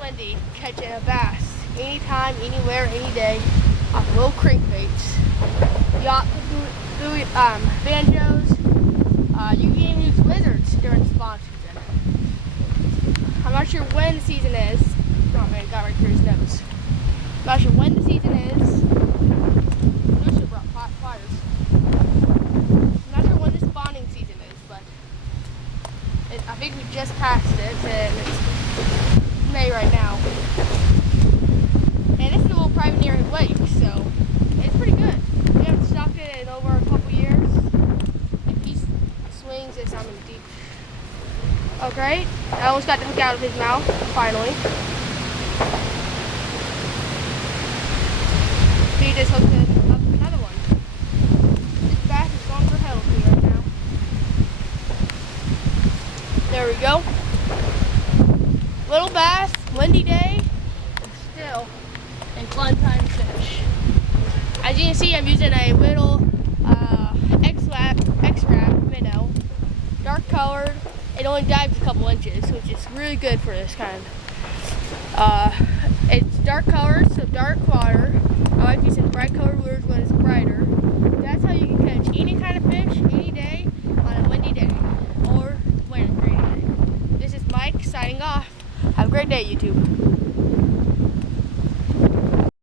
Wendy catching a bass anytime, anywhere, any day off little crankbaits, yacht, banjos. You can even use lizards during spawn season. I'm not sure when the season is. Oh man, got right through his nose. I'm not sure when the season is. I should have brought pliers. I'm not sure when the spawning season is, but I think we just passed it, and it's May right now. And this is a little privateering lake, so it's pretty good. We haven't stocked it in over a couple years. If he swings this, I'm in deep. Okay, I almost got the hook out of his mouth, finally. He just hooked up another one. This bass is going for hell with me right now. There we go. Little bass, windy day, and still a fun time fish. As you can see, I'm using a little X-Wrap minnow, dark colored. It only dives a couple inches, which is really good for this kind. It's dark colored, so dark water. I like using bright colored lures when it's brighter. That's how you can catch any kind of fish, any day, on a windy day, or when it's rainy day. This is Mike signing off. Have a great day, YouTube.